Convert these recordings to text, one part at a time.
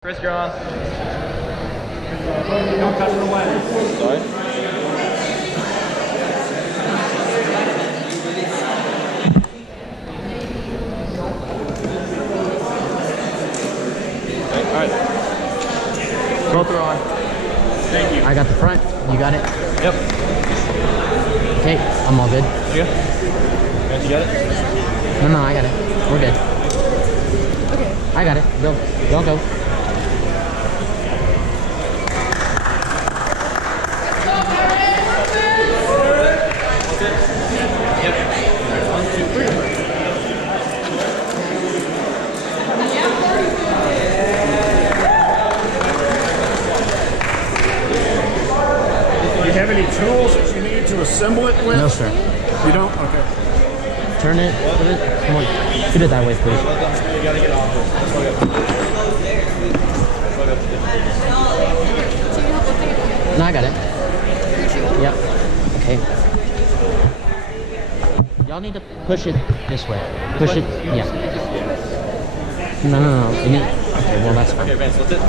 Chris, you're on. Don't touch the lens. Sorry. Okay, alright. Both are on. Thank you. I got the front. You got it? Yep. Okay, I'm all good. You got it? No, I got it. We're good. Okay. I got it. Go. Y'all go. Yep. 1, 2, 3. Do you have any tools that you need to assemble it with? No, sir. You don't? Okay. Turn it. Put it. Come on. Put it that way, please. You gotta get off this. No, I got it. Yep. Okay. Y'all need to push it this way. Push it. Yeah. No. You need, okay, well, that's fine. Okay, Vance, what's it?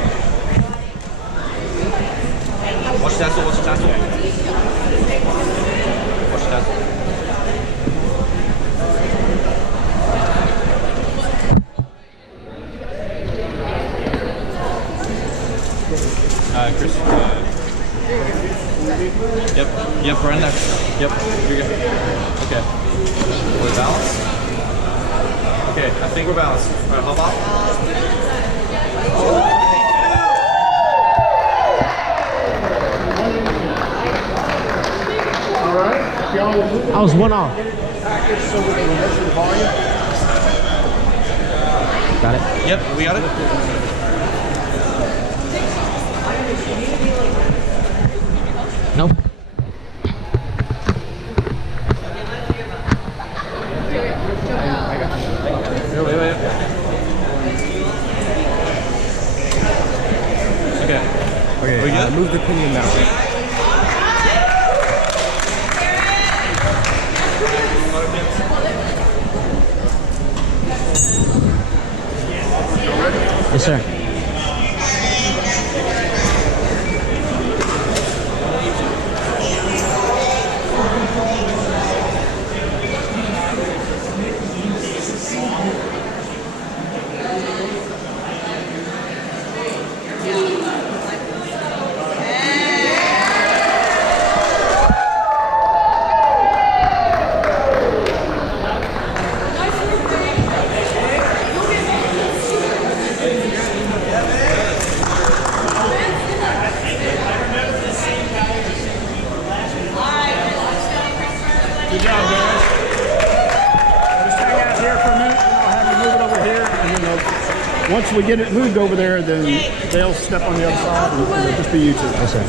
Watch the tassel, watch the tassel. Watch the tassel. Chris. Yep, we're in there. Yep, you're good. Okay. We're balanced? Okay, I think we're balanced. Alright, hop off. Alright. I was one off. Package so we can measure the volume. Got it. Yep, we got it. Nope. Wait. Okay. Okay, we good? move the pinion that way. Yes, sir. Good job, guys. Just hang out here for a minute, and I'll have you move it over here. And then once we get it moved over there, then they'll step on the other side, and it'll just be you two. Yes, sir.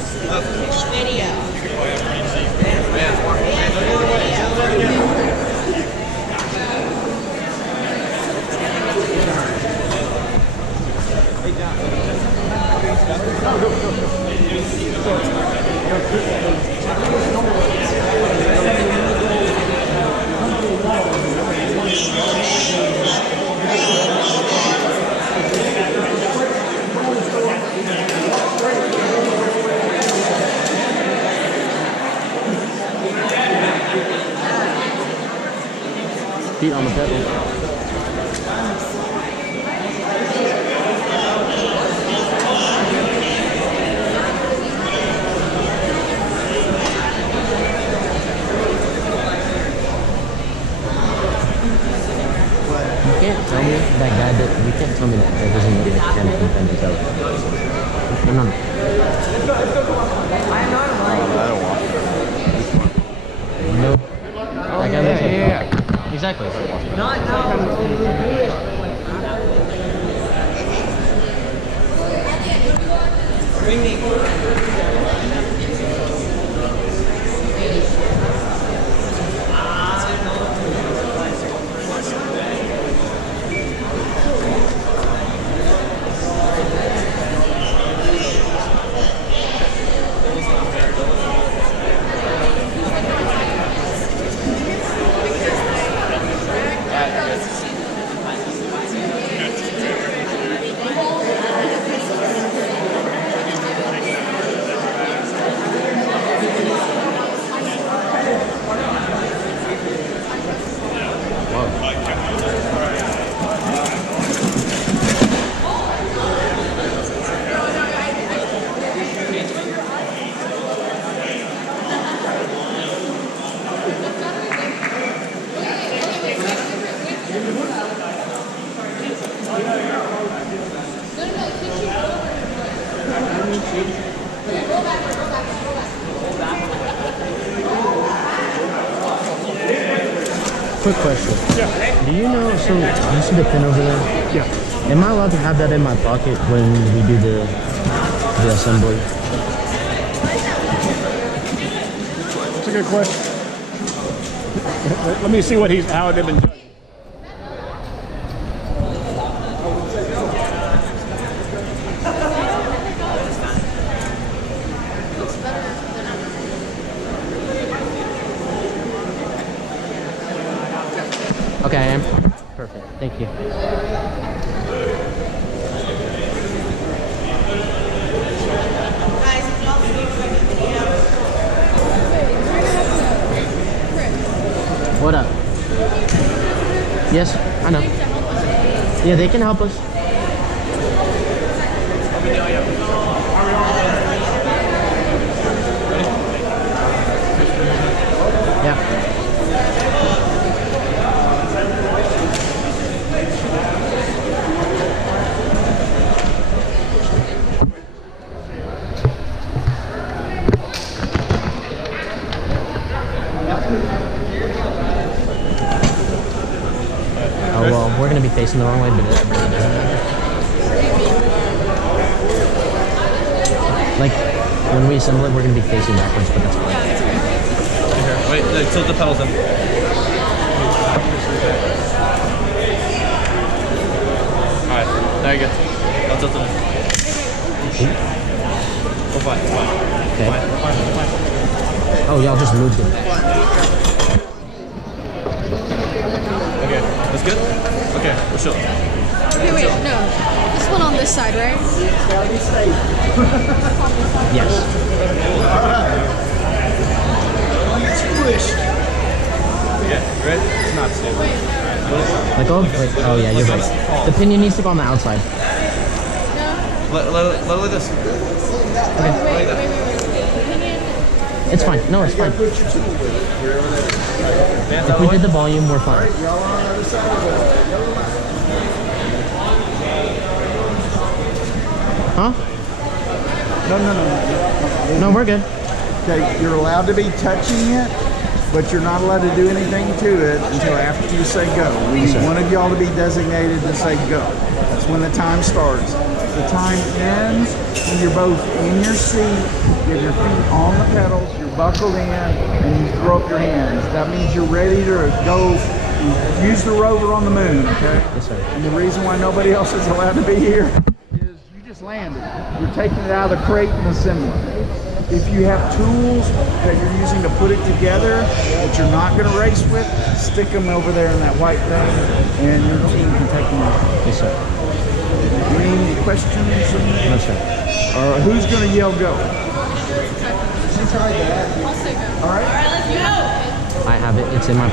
Feet on the pedal. You can't tell me that guy that you can't tell me that guy doesn't know the mechanic and himself. No. I don't want No. That guy looks like exactly. Quick question. Yeah. Do you know, so you see the pin over there? Yeah. Am I allowed to have that in my pocket when we do the assembly? That's a good question. Let me see what how they've been judging. Okay, I am. Perfect. Thank you. What up? Yes, I know. Yeah, they can help us. Yeah. Oh well, we're gonna be facing the wrong way, but it really doesn't matter. Like, when we assemble it, we're gonna be facing backwards, but that's fine. Here, wait, tilt the pedals in. Alright, now you're good. Now tilt them in. Oh, fine, it's fine. Okay. Fine. Oh, y'all just moved it. Okay, that's good? Okay, we're chill. Okay, wait, no. This one on this side, right? Yes. Okay, you ready? It's not stable. Let go? Wait, oh yeah, you're right. The pinion needs to go on the outside. Let it like this. Okay. Wait. It's fine. No, it's fine. If we did the volume, we're fine. Huh? No. No, we're good. Okay, you're allowed to be touching it, but you're not allowed to do anything to it until after you say go. We need one of y'all to be designated to say go. That's when the time starts. The time ends when you're both in your seat, you have your feet on the pedals, you're buckled in, and you throw up your hands. That means you're ready to go. Use the rover on the moon, okay? Yes, sir. And the reason why nobody else is allowed to be here is you just landed. You're taking it out of the crate and assembling it. If you have tools that you're using to put it together that you're not going to race with, stick them over there in that white thing, and your team can take them out. Yes, sir. Any questions? No, sir. Or who's going to yell go? I'll say go. All right. Alright, let's go. I have it. It's in my